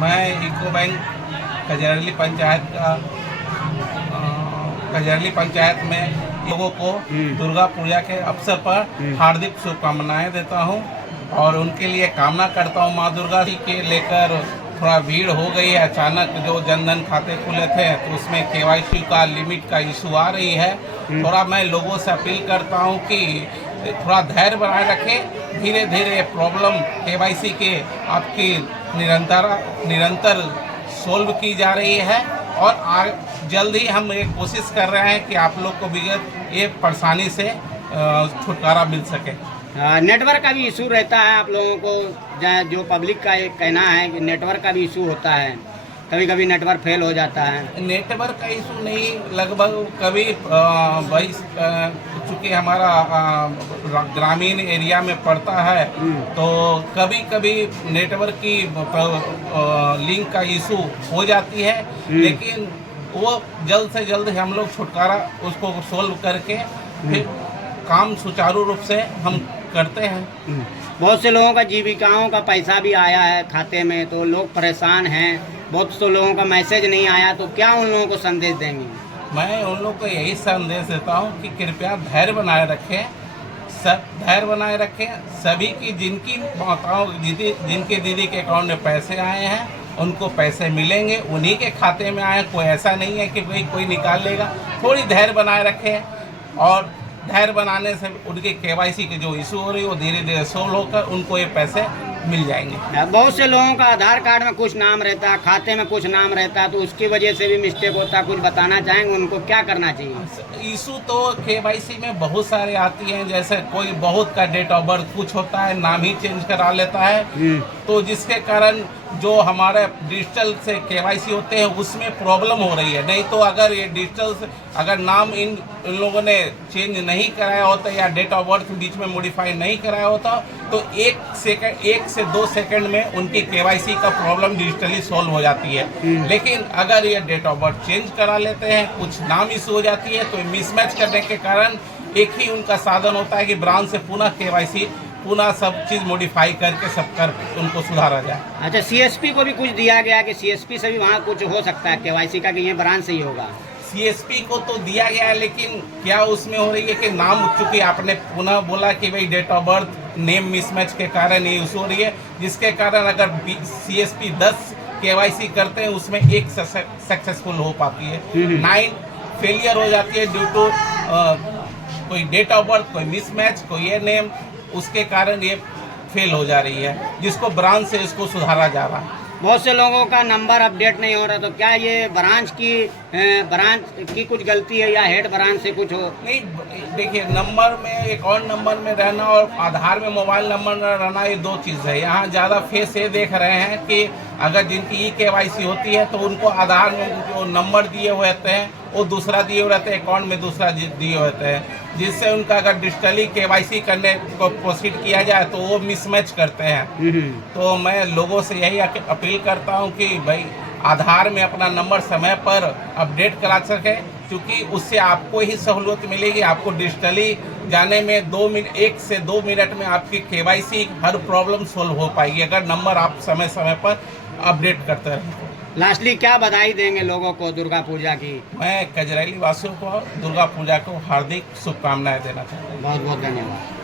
मैं eco bank कजरली panchayat का कजरली पंचायत में लोगों को दुर्गा पूजा के अवसर पर हार्दिक शुभकामनाएं देता हूं और उनके लिए कामना करता हूं मां दुर्गा जी के लेकर थोड़ा भीड़ हो गई है। अचानक जो जनधन खाते खुले थे तो उसमें केवाईसी का लिमिट का इशू आ रही है। थोड़ा मैं लोगों से अपील करता हूं कि थोड़ा धैर्य बनाए रखें। धीरे धीरे प्रॉब्लम केवाईसी के आपकी निरंतर सोल्व की जा रही है और जल्द ही हम ये कोशिश कर रहे हैं कि आप लोग को विगत ये परेशानी से छुटकारा मिल सके। नेटवर्क का भी इशू रहता है आप लोगों को, जो पब्लिक का एक कहना है कि नेटवर्क का भी इशू होता है, कभी कभी नेटवर्क फेल हो जाता है। नेटवर्क का इशू नहीं, लगभग कभी वही चूँकि हमारा ग्रामीण एरिया में पड़ता है तो कभी कभी नेटवर्क की लिंक का इशू हो जाती है, लेकिन वो जल्द से जल्द हम लोग छुटकारा उसको सोल्व करके फिर काम सुचारू रूप से हम करते हैं। बहुत से लोगों का जीविकाओं का पैसा भी आया है खाते में, तो लोग परेशान हैं। बहुत से लोगों का मैसेज नहीं आया, तो क्या उन लोगों को संदेश देंगे? मैं उन लोगों को यही संदेश देता हूँ कि कृपया धैर्य बनाए रखें, सब धैर्य बनाए रखें। सभी की जिनकी माताओं जिनके दीदी के अकाउंट में पैसे आए हैं उनको पैसे मिलेंगे, उन्हीं के खाते में आए। कोई ऐसा नहीं है कि भाई कोई निकाल लेगा। थोड़ी धैर्य बनाए रखें और धैर्य बनाने से उनके केवाईसी के जो इशू हो रही है वो धीरे धीरे सोल्व होकर उनको ये पैसे मिल जाएंगे। बहुत से लोगों का आधार कार्ड में कुछ नाम रहता है, खाते में कुछ नाम रहता है, तो उसकी वजह से भी मिस्टेक होता है। कुछ बताना चाहेंगे उनको क्या करना चाहिए? इशू तो केवाईसी में बहुत सारे आती हैं, जैसे कोई बहुत का डेट ऑफ बर्थ कुछ होता है, नाम ही चेंज करा लेता है, तो जिसके कारण जो हमारे डिजिटल से केवाईसी होते हैं उसमें प्रॉब्लम हो रही है। नहीं तो अगर ये डिजिटल से अगर नाम इन लोगों ने चेंज नहीं कराया होता या डेट ऑफ बर्थ बीच में मॉडिफाई नहीं कराया होता तो 1 से 2 सेकंड में उनकी केवाईसी का प्रॉब्लम डिजिटली सॉल्व हो जाती है। लेकिन अगर ये डेट ऑफ बर्थ चेंज करा लेते हैं, कुछ नाम इशू हो जाती है, तो मिसमैच करने के कारण एक ही उनका साधन होता है कि ब्रांच से पुनः केवाईसी पुनः सब चीज़ मॉडिफाई करके सब कर उनको सुधारा जाए। अच्छा, सीएसपी को भी कुछ दिया गया कि सीएसपी से भी वहाँ कुछ हो सकता है केवाईसी का, कि ये ब्रांच से ही होगा? सीएसपी को तो दिया गया है, लेकिन क्या उसमें हो रही है कि नाम, चूंकि आपने पुनः बोला कि भाई date of birth name mismatch के कारण ये इशू हो रही है, जिसके कारण अगर सीएसपी 10 केवाईसी करते हैं उसमें 1 सक्सेसफुल हो पाती है, 9 फेलियर हो जाती है ड्यू टू कोई डेट ऑफ बर्थ, कोई मिसमैच, कोई ये नेम, उसके कारण ये फेल हो जा रही है, जिसको ब्रांच से इसको सुधारा जा रहा है। बहुत से लोगों का नंबर अपडेट नहीं हो रहा, तो क्या ये ब्रांच की कुछ गलती है या हेड ब्रांच से कुछ हो? नहीं, देखिए, नंबर में अकाउंट नंबर में रहना और आधार में मोबाइल नंबर रहना ये 2 चीज़ है। यहाँ ज़्यादा फेस ये देख रहे हैं कि अगर जिनकी केवाईसी होती है तो उनको आधार में जो नंबर दिए हुए रहते हैं वो दूसरा दिए हुए रहते हैं, अकाउंट में दूसरा दिए हुए रहते हैं, जिससे उनका अगर डिजिटली केवाईसी करने को प्रोसीड किया जाए तो वो मिसमैच करते हैं। तो मैं लोगों से यही अपील करता हूं कि भाई आधार में अपना नंबर समय पर अपडेट करा सके, क्योंकि उससे आपको ही सहूलियत मिलेगी। आपको डिजिटली जाने में 1 से 2 मिनट में आपकी केवाईसी हर प्रॉब्लम सोल्व हो पाएगी अगर नंबर आप समय समय पर अपडेट करते रहें। लास्टली क्या बधाई देंगे लोगों को दुर्गा पूजा की? मैं कजरैली वासियों को दुर्गा पूजा को हार्दिक शुभकामनाएं देना चाहता हूँ। बहुत बहुत धन्यवाद।